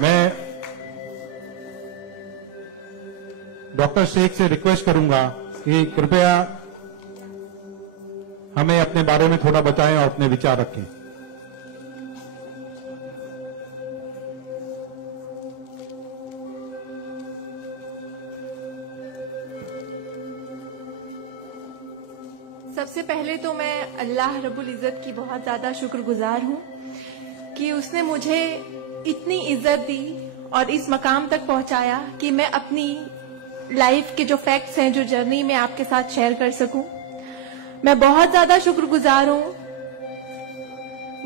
मैं डॉक्टर शेख से रिक्वेस्ट करूंगा कि कृपया हमें अपने बारे में थोड़ा बताएं और अपने विचार रखें। सबसे पहले तो मैं अल्लाह रब्बुल इज़्ज़त की बहुत ज़्यादा शुक्रगुजार हूँ कि उसने मुझे इतनी इज्जत दी और इस मकाम तक पहुंचाया कि मैं अपनी लाइफ के जो फैक्ट्स हैं, जो जर्नी में आपके साथ शेयर कर सकूं। मैं बहुत ज्यादा शुक्रगुजार हूं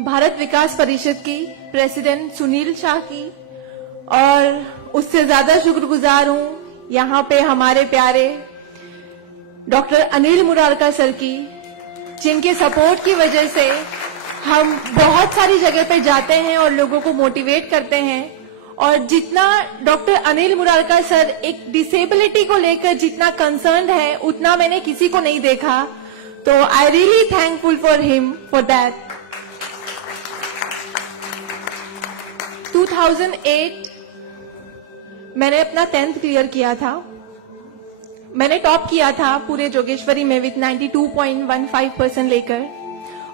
भारत विकास परिषद की प्रेसिडेंट सुनील शाह की, और उससे ज्यादा शुक्रगुजार हूं यहाँ पे हमारे प्यारे डॉक्टर अनिल मुरारका सर की, जिनके सपोर्ट की वजह से हम बहुत सारी जगह पे जाते हैं और लोगों को मोटिवेट करते हैं। और जितना डॉक्टर अनिल मुरारका सर एक डिसेबिलिटी को लेकर जितना कंसर्न्ड है, उतना मैंने किसी को नहीं देखा। तो I really thankful for him for that. 2008 मैंने अपना 10th क्लियर किया था। मैंने टॉप किया था पूरे जोगेश्वरी में विथ 92.15% लेकर,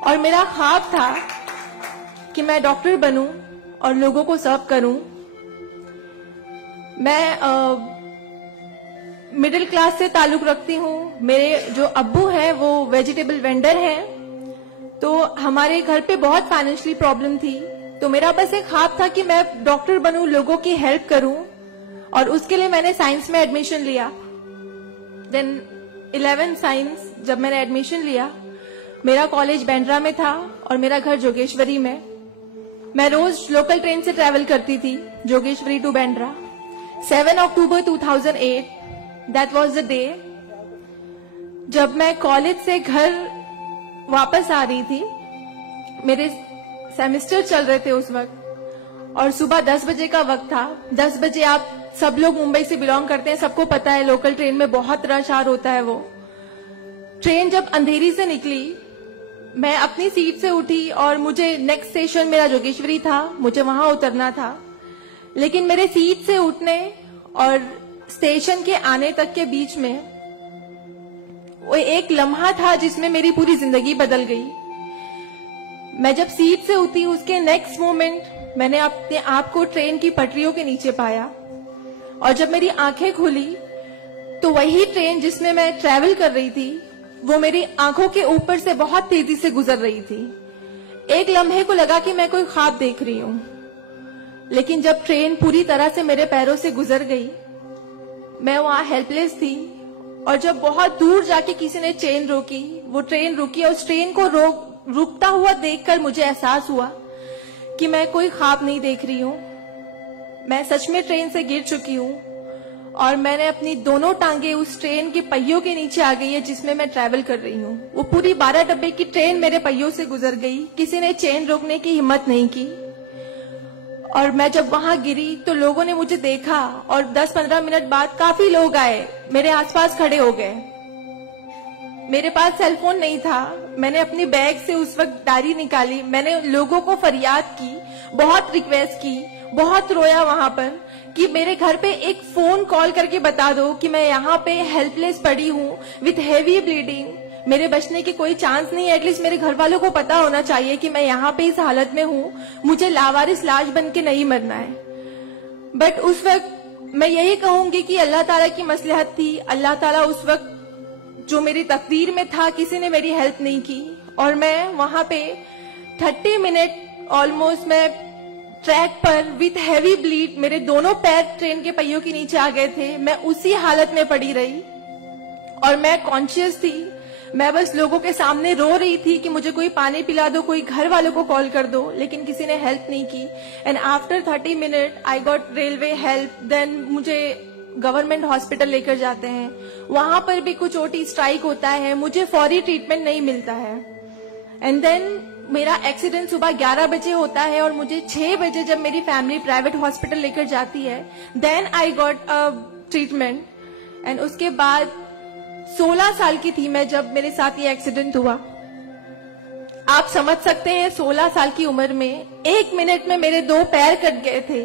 और मेरा ख्वाब था कि मैं डॉक्टर बनूं और लोगों को सर्व करूं। मैं मिडिल क्लास से ताल्लुक रखती हूं। मेरे जो अब्बू हैं वो वेजिटेबल वेंडर हैं, तो हमारे घर पे बहुत फाइनेंशियली प्रॉब्लम थी। तो मेरा बस एक ख्वाब था कि मैं डॉक्टर बनूं, लोगों की हेल्प करूं, और उसके लिए मैंने साइंस में एडमिशन लिया। देन 11 साइंस जब मैंने एडमिशन लिया, मेरा कॉलेज बांद्रा में था और मेरा घर जोगेश्वरी में। मैं रोज लोकल ट्रेन से ट्रैवल करती थी Jogeshwari to Bandra. 7 October 2008 that was the day जब मैं कॉलेज से घर वापस आ रही थी। मेरे सेमेस्टर चल रहे थे उस वक्त, और सुबह 10 बजे का वक्त था। 10 बजे आप सब लोग मुंबई से बिलोंग करते हैं, सबको पता है लोकल ट्रेन में बहुत रश आर होता है। वो ट्रेन जब अंधेरी से निकली, मैं अपनी सीट से उठी और मुझे नेक्स्ट स्टेशन मेरा जोगेश्वरी था, मुझे वहां उतरना था। लेकिन मेरे सीट से उठने और स्टेशन के आने तक के बीच में वो एक लम्हा था जिसमें मेरी पूरी जिंदगी बदल गई। मैं जब सीट से उठी, उसके नेक्स्ट मोमेंट मैंने अपने आप को ट्रेन की पटरियों के नीचे पाया, और जब मेरी आंखें खुली तो वही ट्रेन जिसमें मैं ट्रैवल कर रही थी वो मेरी आंखों के ऊपर से बहुत तेजी से गुजर रही थी। एक लम्हे को लगा कि मैं कोई ख्वाब देख रही हूं, लेकिन जब ट्रेन पूरी तरह से मेरे पैरों से गुजर गई, मैं वहां हेल्पलेस थी। और जब बहुत दूर जाके किसी ने चेन रोकी, वो ट्रेन रुकी, और उस ट्रेन को रुकता हुआ देखकर मुझे एहसास हुआ कि मैं कोई ख्वाब नहीं देख रही हूं, मैं सच में ट्रेन से गिर चुकी हूं, और मैंने अपनी दोनों टांगे उस ट्रेन के पहियों के नीचे आ गई है जिसमें मैं ट्रैवल कर रही हूँ। वो पूरी 12 डब्बे की ट्रेन मेरे पहियों से गुजर गई, किसी ने चेन रोकने की हिम्मत नहीं की। और मैं जब वहां गिरी तो लोगों ने मुझे देखा, और 10-15 मिनट बाद काफी लोग आए, मेरे आसपास खड़े हो गए। मेरे पास सेलफोन नहीं था। मैंने अपनी बैग से उस वक्त डायरी निकाली, मैंने लोगों को फरियाद की, बहुत रिक्वेस्ट की, बहुत रोया वहां पर कि मेरे घर पे एक फोन कॉल करके बता दो कि मैं यहाँ पे हेल्पलेस पड़ी हूँ विथ हेवी ब्लीडिंग, मेरे बचने की कोई चांस नहीं है। एटलीस्ट मेरे घर वालों को पता होना चाहिए कि मैं यहाँ पे इस हालत में हूँ, मुझे लावारिस लाश बन के नहीं मरना है। बट उस वक्त मैं यही कहूंगी कि अल्लाह ताला की मसलहत थी। अल्लाह ताला उस वक्त जो मेरी तकदीर में था, किसी ने मेरी हेल्प नहीं की, और मैं वहां पे 30 मिनट ऑलमोस्ट मैं ट्रैक पर विथ हैवी ब्लीड, मेरे दोनों पैर ट्रेन के पहियों के नीचे आ गए थे। मैं उसी हालत में पड़ी रही और मैं कॉन्शियस थी। मैं बस लोगों के सामने रो रही थी कि मुझे कोई पानी पिला दो, कोई घर वालों को कॉल कर दो, लेकिन किसी ने हेल्प नहीं की। And after 30 minute I got railway help. Then मुझे गवर्नमेंट हॉस्पिटल लेकर जाते हैं, वहां पर भी कुछ ओटी स्ट्राइक होता है, मुझे फौरी ट्रीटमेंट नहीं मिलता है। एंड देन मेरा एक्सीडेंट सुबह 11 बजे होता है, और मुझे 6 बजे जब मेरी फैमिली प्राइवेट हॉस्पिटल लेकर जाती है, then I got a treatment. And उसके बाद 16 साल की थी मैं जब मेरे साथ ये एक्सीडेंट हुआ। आप समझ सकते हैं 16 साल की उम्र में 1 मिनट में मेरे 2 पैर कट गए थे,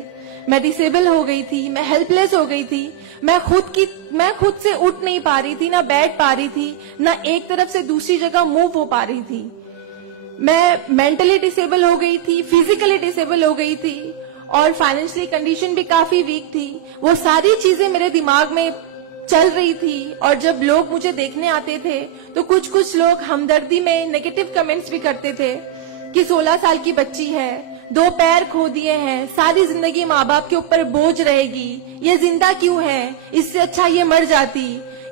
मैं डिसेबल हो गई थी, मैं हेल्पलेस हो गई थी, मैं खुद से उठ नहीं पा रही थी, ना बैठ पा रही थी, ना एक तरफ से दूसरी जगह मूव हो पा रही थी। मैं मेंटली डिसेबल हो गई थी, फिजिकली डिसेबल हो गई थी और फाइनेंशियली कंडीशन भी काफी वीक थी। वो सारी चीजें मेरे दिमाग में चल रही थी और जब लोग मुझे देखने आते थे तो कुछ लोग हमदर्दी में नेगेटिव कमेंट्स भी करते थे कि 16 साल की बच्ची है, 2 पैर खो दिए हैं, सारी जिंदगी माँ बाप के ऊपर बोझ रहेगी, ये जिंदा क्यों है, इससे अच्छा ये मर जाती।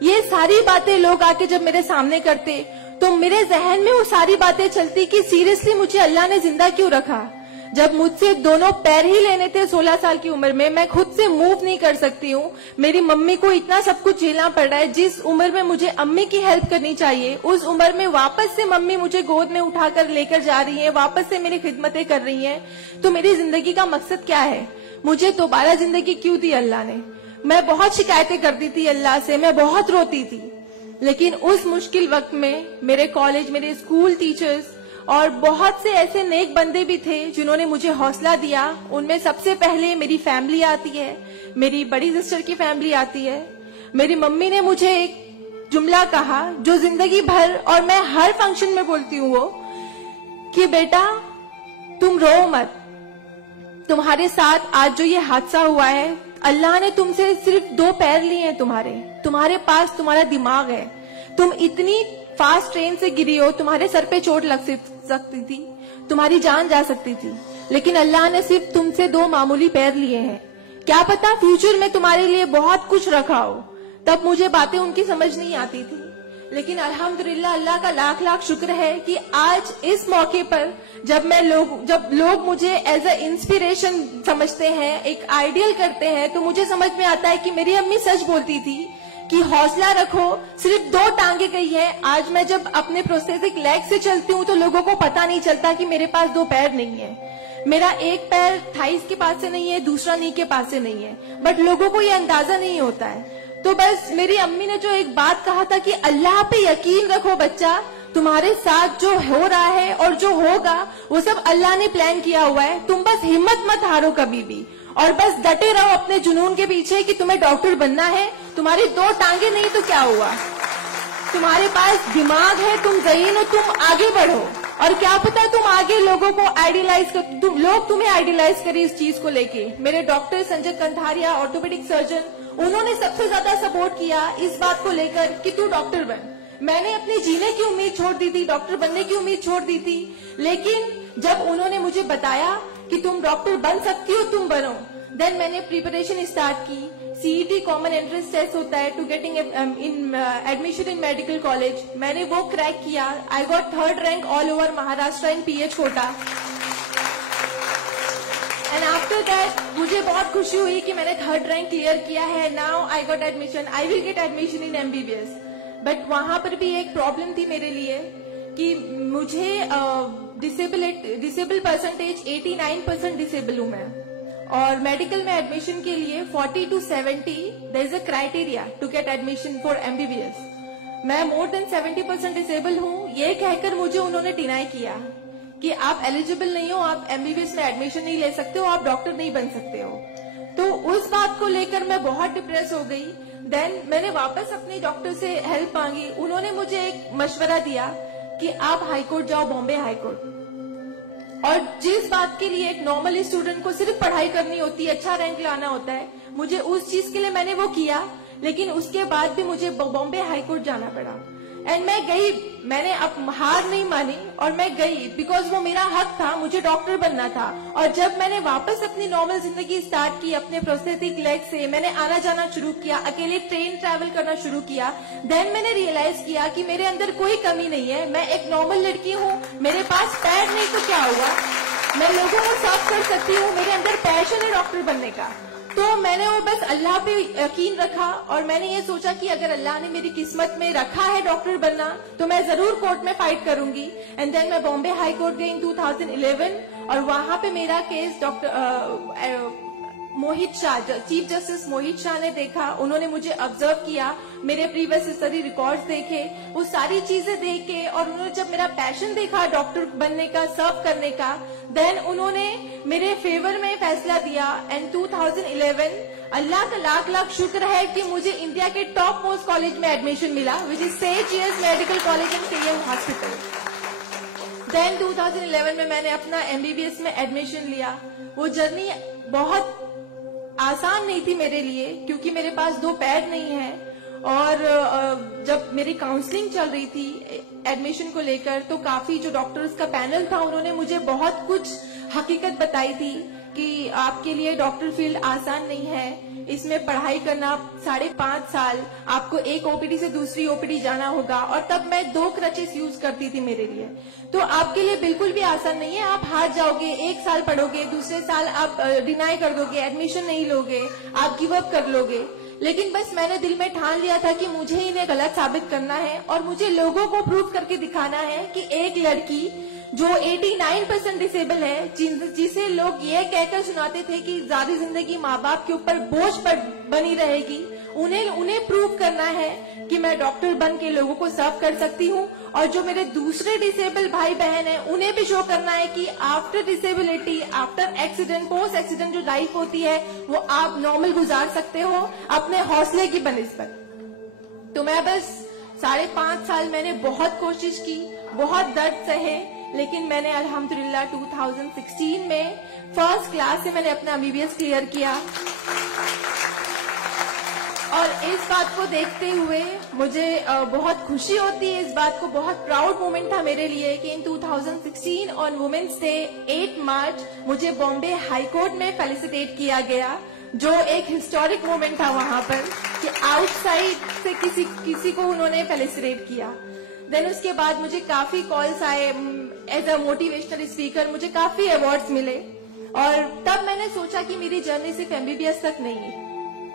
ये सारी बातें लोग आके जब मेरे सामने करते तो मेरे जहन में वो सारी बातें चलती कि सीरियसली मुझे अल्लाह ने जिंदा क्यों रखा। जब मुझसे दोनों पैर ही लेने थे 16 साल की उम्र में, मैं खुद से मूव नहीं कर सकती हूँ, मेरी मम्मी को इतना सब कुछ झेलना पड़ रहा है। जिस उम्र में मुझे अम्मी की हेल्प करनी चाहिए उस उम्र में वापस से मम्मी मुझे गोद में उठाकर लेकर जा रही है, वापस से मेरी खिदमतें कर रही है। तो मेरी जिंदगी का मकसद क्या है? मुझे दोबारा जिंदगी क्यों दी अल्लाह ने? मैं बहुत शिकायतें करती थी अल्लाह से, मैं बहुत रोती थी, लेकिन उस मुश्किल वक्त में मेरे कॉलेज, मेरे स्कूल टीचर्स और बहुत से ऐसे नेक बंदे भी थे जिन्होंने मुझे हौसला दिया। उनमें सबसे पहले मेरी फैमिली आती है, मेरी बड़ी सिस्टर की फैमिली आती है। मेरी मम्मी ने मुझे एक जुमला कहा जो जिंदगी भर और मैं हर फंक्शन में बोलती हूँ, वो कि बेटा तुम रो मत, तुम्हारे साथ आज जो ये हादसा हुआ है, अल्लाह ने तुमसे सिर्फ 2 पैर लिए हैं, तुम्हारे पास तुम्हारा दिमाग है, तुम इतनी फास्ट ट्रेन से गिरी हो, तुम्हारे सर पे चोट लग सकती थी, तुम्हारी जान जा सकती थी, लेकिन अल्लाह ने सिर्फ तुमसे 2 मामूली पैर लिए हैं। क्या पता फ्यूचर में तुम्हारे लिए बहुत कुछ रखा हो। तब मुझे बातें उनकी समझ नहीं आती थी, लेकिन अल्हम्दुलिल्लाह अल्लाह का लाख लाख शुक्र है कि आज इस मौके पर जब लोग मुझे एज ए इंस्पिरेशन समझते हैं, एक आइडियल करते हैं, तो मुझे समझ में आता है कि मेरी अम्मी सच बोलती थी कि हौसला रखो, सिर्फ 2 टांगे गई है। आज मैं जब अपने प्रोस्थेटिक लेग से चलती हूँ तो लोगों को पता नहीं चलता कि मेरे पास 2 पैर नहीं है, मेरा एक पैर थाइस के पास से नहीं है, दूसरा नी के पास से नहीं है, बट लोगों को ये अंदाजा नहीं होता है। तो बस मेरी अम्मी ने जो एक बात कहा था कि अल्लाह पे यकीन रखो बच्चा, तुम्हारे साथ जो हो रहा है और जो होगा वो सब अल्लाह ने प्लान किया हुआ है, तुम बस हिम्मत मत हारो कभी भी और बस डटे रहो अपने जुनून के पीछे कि तुम्हें डॉक्टर बनना है। तुम्हारी 2 टांगे नहीं तो क्या हुआ, तुम्हारे पास दिमाग है, तुम ज़हीन हो, तुम आगे बढ़ो। और क्या पता तुम आगे लोगों को आइडियलाइज कर, लोग तुम्हें आइडियलाइज करें इस चीज को लेके। मेरे doctor Sanjay Kantharia, orthopaedic surgeon, उन्होंने सबसे ज्यादा सपोर्ट किया इस बात को लेकर कि तू डॉक्टर बन। मैंने अपने जीने की उम्मीद छोड़ दी थी, डॉक्टर बनने की उम्मीद छोड़ दी थी, लेकिन जब उन्होंने मुझे बताया कि तुम डॉक्टर बन सकती हो, तुम बनो, देन मैंने प्रिपरेशन स्टार्ट की। सीईटी कॉमन एंट्रेंस टेस्ट होता है to getting in admission in medical college, मैंने वो क्रैक किया। I got 3rd rank all over Maharashtra in PH quota. And after that मुझे बहुत खुशी हुई कि मैंने 3rd रैंक क्लियर किया है। Now I got admission, I will get admission in MBBS. But वहां पर भी एक प्रॉब्लम थी मेरे लिए कि मुझे डिसेबल परसेंटेज 89% डिसेबल हूं मैं, और मेडिकल में एडमिशन के लिए 40 to 70 there is a criteria to get admission for MBBS. मैं मोर देन 70% डिसेबल हूं, ये कहकर मुझे उन्होंने डिनाई किया कि आप एलिजिबल नहीं हो, आप एमबीबीएस में एडमिशन नहीं ले सकते हो, आप डॉक्टर नहीं बन सकते हो। तो उस बात को लेकर मैं बहुत डिप्रेस हो गई। देन मैंने वापस अपने डॉक्टर से हेल्प मांगी, उन्होंने मुझे एक मशवरा दिया कि आप हाईकोर्ट जाओ, बॉम्बे हाईकोर्ट। और जिस बात के लिए एक नॉर्मल स्टूडेंट को सिर्फ पढ़ाई करनी होती है, अच्छा रैंक लाना होता है, मुझे उस चीज के लिए मैंने वो किया, लेकिन उसके बाद भी मुझे बॉम्बे हाईकोर्ट जाना पड़ा। एंड मैं गई, मैंने अब हार नहीं मानी और मैं गई, बिकॉज वो मेरा हक था, मुझे डॉक्टर बनना था। और जब मैंने वापस अपनी नॉर्मल जिंदगी स्टार्ट की अपने प्रोस्थेटिक लेग से, मैंने आना जाना शुरू किया, अकेले ट्रेन ट्रैवल करना शुरू किया, देन मैंने रियलाइज किया कि मेरे अंदर कोई कमी नहीं है, मैं एक नॉर्मल लड़की हूँ, मेरे पास पैर नहीं तो क्या हुआ, मैं लोगों को सर्व कर सकती हूँ, मेरे अंदर पैशन है डॉक्टर बनने का। तो मैंने वो बस अल्लाह पे यकीन रखा और मैंने ये सोचा कि अगर अल्लाह ने मेरी किस्मत में रखा है डॉक्टर बनना तो मैं जरूर कोर्ट में फाइट करूंगी। एंड देन मैं बॉम्बे हाई कोर्ट गई इन 2011 और वहां पे मेरा केस मोहित शाह, चीफ जस्टिस मोहित शाह ने देखा, उन्होंने मुझे ऑब्जर्व किया, मेरे प्रीवियस स्टडी रिकॉर्ड्स देखे, वो सारी चीजें देख के, और उन्होंने जब मेरा पैशन देखा डॉक्टर बनने का, सर्व करने का, देन उन्होंने मेरे फेवर में फैसला दिया। एंड 2011 अल्लाह का लाख लाख शुक्र है कि मुझे इंडिया के टॉप मोस्ट कॉलेज में एडमिशन मिला, which is Seth GS medical college and KM hospital. Then 2011 में मैंने अपना एमबीबीएस में एडमिशन लिया। वो जर्नी बहुत आसान नहीं थी मेरे लिए, क्योंकि मेरे पास दो पैर नहीं है, और जब मेरी काउंसलिंग चल रही थी एडमिशन को लेकर, तो काफी जो डॉक्टर्स का पैनल था उन्होंने मुझे बहुत कुछ हकीकत बताई थी कि आपके लिए डॉक्टर फील्ड आसान नहीं है, इसमें पढ़ाई करना 5.5 साल, आपको एक ओपीडी से दूसरी ओपीडी जाना होगा, और तब मैं 2 क्रचेस यूज करती थी मेरे लिए। तो आपके लिए बिल्कुल भी आसान नहीं है, आप हार जाओगे, 1 साल पढ़ोगे, दूसरे साल आप डिनाई कर दोगे, एडमिशन नहीं लोगे, आप गिव अप कर लोगे। लेकिन बस मैंने दिल में ठान लिया था कि मुझे इन्हें गलत साबित करना है, और मुझे लोगों को प्रूव करके दिखाना है कि एक लड़की जो 89% डिसेबल है, जिसे लोग ये कहकर सुनाते थे कि सारी जिंदगी माँ बाप के ऊपर बोझ पर बनी रहेगी, उन्हें प्रूव करना है कि मैं डॉक्टर बन के लोगों को सर्व कर सकती हूँ। और जो मेरे दूसरे डिसेबल भाई बहन हैं, उन्हें भी शो करना है कि after disability, after accident, post accident जो लाइफ होती है वो आप नॉर्मल गुजार सकते हो अपने हौसले की बनिस्बत। तो मैं बस 5.5 साल मैंने बहुत कोशिश की, बहुत दर्द सहे, लेकिन मैंने अल्हम्दुलिल्लाह 2016 में फर्स्ट क्लास से मैंने अपना एमबीबीएस क्लियर किया। और इस बात को देखते हुए मुझे बहुत खुशी होती है, इस बात को बहुत प्राउड मोमेंट था मेरे लिए कि इन 2016 ऑन वुमेन्स डे 8 मार्च मुझे बॉम्बे हाई कोर्ट में फेलिसिटेट किया गया, जो एक हिस्टोरिक मोमेंट था वहां पर कि आउटसाइड से किसी को उन्होंने फेलिसिटेट किया। देन उसके बाद मुझे काफी कॉल्स आए, एज अ मोटिवेशनल स्पीकर मुझे काफी अवार्ड्स मिले, और तब मैंने सोचा कि मेरी जर्नी सिर्फ एमबीबीएस तक नहीं है,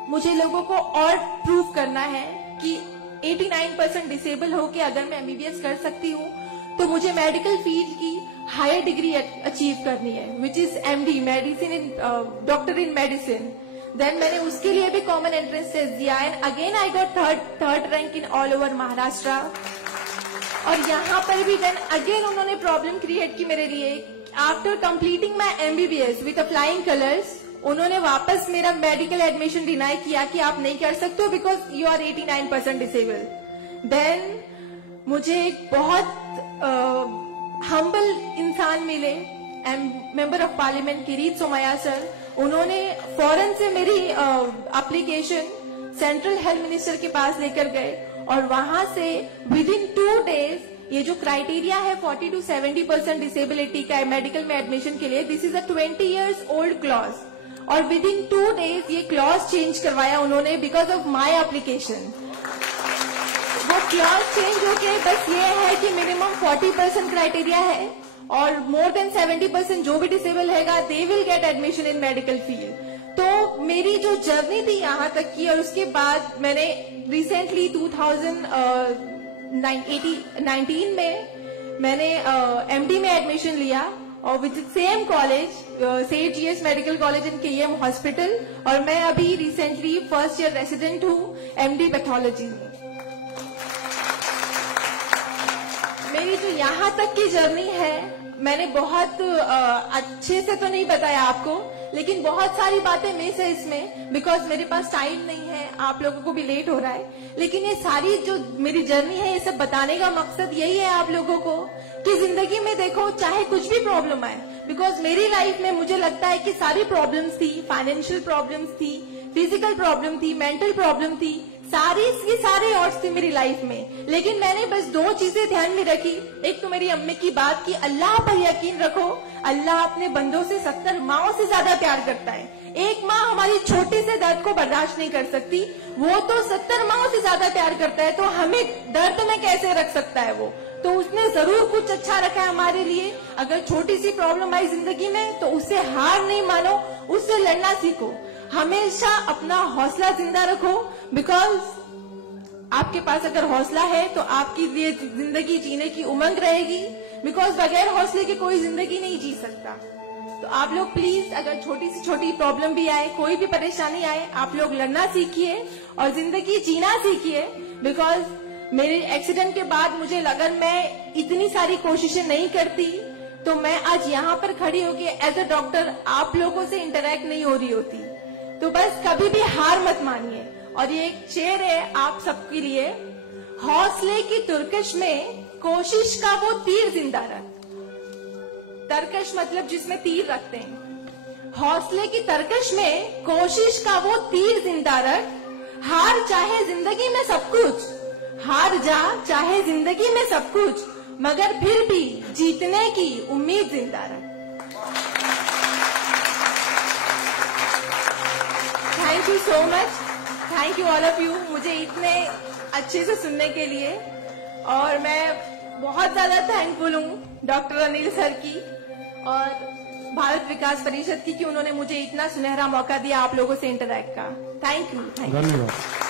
मुझे लोगों को और प्रूव करना है कि 89% डिसेबल होके अगर मैं एमबीबीएस कर सकती हूँ, तो मुझे मेडिकल फील्ड की हायर डिग्री अचीव करनी है, which is MD, medicine in doctor in medicine. Then मैंने उसके लिए भी कॉमन एंट्रेंस टेस्ट दिया, and again I got third rank in all over Maharashtra. और यहाँ पर भी देन अगेन उन्होंने प्रॉब्लम क्रिएट की मेरे लिए। After completing my MBBS with flying colours, उन्होंने वापस मेरा मेडिकल एडमिशन डिनाई किया कि आप नहीं कर सकते हो because you are 89% disable. Then मुझे एक बहुत हम्बल इंसान मिले, member of parliament Kirit Somaiya sir, उन्होंने फौरन से मेरी एप्लीकेशन सेंट्रल हेल्थ मिनिस्टर के पास लेकर गए, और वहां से विद इन 2 डेज ये जो क्राइटेरिया है 40 to 70% डिसेबिलिटी का मेडिकल में एडमिशन के लिए, this is a 20 years old clause, और विद इन 2 डेज ये क्लॉज चेंज करवाया उन्होंने बिकॉज ऑफ माई एप्लीकेशन। वो क्लॉज चेंज होके बस ये है कि मिनिमम 40% क्राइटेरिया है, और मोर देन 70% जो भी डिसेबल हैगा they will get admission in medical field. तो मेरी जो जर्नी थी यहाँ तक की, और उसके बाद मैंने रिसेंटली 2019 में मैंने एमडी में एडमिशन लिया, और with same college, Seth GS medical college in KM hospital, और मैं अभी रिसेंटली फर्स्ट ईयर रेसिडेंट हूँ एमडी पैथोलॉजी में। मेरी जो यहाँ तक की जर्नी है, मैंने बहुत अच्छे से तो नहीं बताया आपको, लेकिन बहुत सारी बातें मिस है इसमें बिकॉज मेरे पास टाइम नहीं है, आप लोगों को भी लेट हो रहा है। लेकिन ये सारी जो मेरी जर्नी है, ये सब बताने का मकसद यही है आप लोगों को कि जिंदगी में देखो चाहे कुछ भी प्रॉब्लम आए, बिकॉज मेरी लाइफ में मुझे लगता है कि सारी प्रॉब्लम्स थी, फाइनेंशियल प्रॉब्लम्स थी, फिजिकल प्रॉब्लम थी, मेंटल प्रॉब्लम थी, सारी ऑड्स थी मेरी लाइफ में, लेकिन मैंने बस 2 चीजें ध्यान में रखी। एक तो मेरी अम्मी की बात कि अल्लाह पर यकीन रखो, अल्लाह अपने बंदों से 70 माओं से ज्यादा प्यार करता है। एक माँ हमारी छोटे से दर्द को बर्दाश्त नहीं कर सकती, वो तो 70 माओं से ज्यादा प्यार करता है, तो हमें दर्द में कैसे रख सकता है वो, तो उसने जरूर कुछ अच्छा रखा है हमारे लिए। अगर छोटी सी प्रॉब्लम आई जिंदगी में तो उससे हार नहीं मानो, उससे लड़ना सीखो, हमेशा अपना हौसला जिंदा रखो, बिकॉज आपके पास अगर हौसला है तो आपकी लिए जिंदगी जीने की उमंग रहेगी, बिकॉज बगैर हौसले के कोई जिंदगी नहीं जी सकता। तो आप लोग प्लीज, अगर छोटी से छोटी प्रॉब्लम भी आए, कोई भी परेशानी आए, आप लोग लड़ना सीखिए और जिंदगी जीना सीखिए। बिकॉज मेरे एक्सीडेंट के बाद मुझे लगा मैं इतनी सारी कोशिशें नहीं करती तो मैं आज यहाँ पर खड़ी होके एज अ डॉक्टर आप लोगों से इंटरेक्ट नहीं हो रही होती। तो बस कभी भी हार मत मानिए। और ये एक शेर है आप सबके लिए, हौसले की तुर्कश में कोशिश का वो तीर जिंदा रख। तरकश मतलब जिसमें तीर रखते हैं। हौसले की तरकश में कोशिश का वो तीर जिंदा रख। हार चाहे जिंदगी में सब कुछ, हार जा चाहे जिंदगी में सब कुछ, मगर फिर भी जीतने की उम्मीद जिंदा रख। Thank you so much, thank you all of you मुझे इतने अच्छे से सुनने के लिए। और मैं बहुत ज्यादा थैंकफुल हूँ डॉक्टर अनिल सर की और भारत विकास परिषद की कि उन्होंने मुझे इतना सुनहरा मौका दिया आप लोगों से इंटरैक्ट का। Thank you. धन्यवाद।